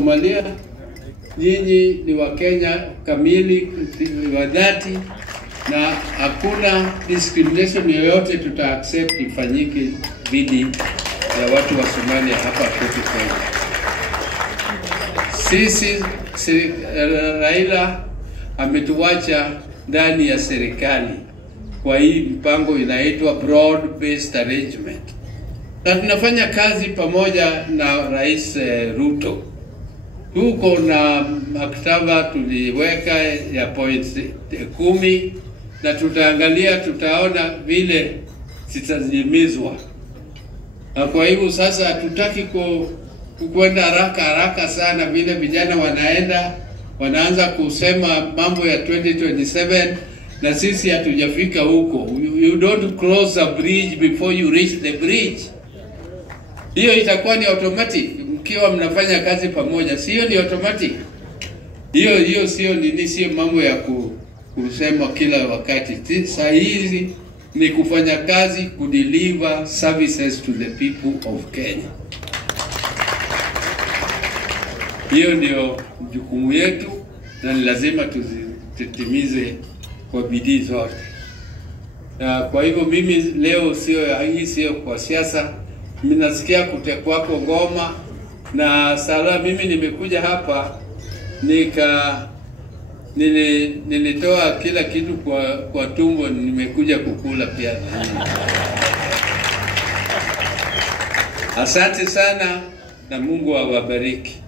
Somalia, nyinyi ni Wakenya kamili wa dhati na hakuna discrimination yoyote tuta accept ifanyike dhidi ya watu wa Somalia hapa kwetu Kenya. Sisi Raila ametuacha ndani ya serikali kwa hii mpango inaitwa broad based arrangement, na tunafanya kazi pamoja na Rais Ruto. Tuko na maktaba tuliweka ya points 10 na tutaona vile zitazimizwa. Na kwa hivyo sasa hatutaki kwenda haraka sana vile vijana wanaanza kusema mambo ya 2027 na sisi hatujafika huko. You don't cross a bridge before you reach the bridge. Hiyo itakuwa ni automatic mkiwa mnafanya kazi pamoja. Sio ni automatic. Hiyo sio mambo ya kusema kila wakati. Saa hizi ni kufanya kazi kudeliver services to the people of Kenya. Hiyo ndio jukumu yetu na ni lazima tuzitimize kwa bidii zote. Na kwa hivyo mimi leo sio kwa siasa. Mimi nasikia kutekwako ngoma na sala. Mimi nimekuja hapa nilitoa kila kitu kwa tumbo, nimekuja kukula pia. Asante sana na Mungu awabariki.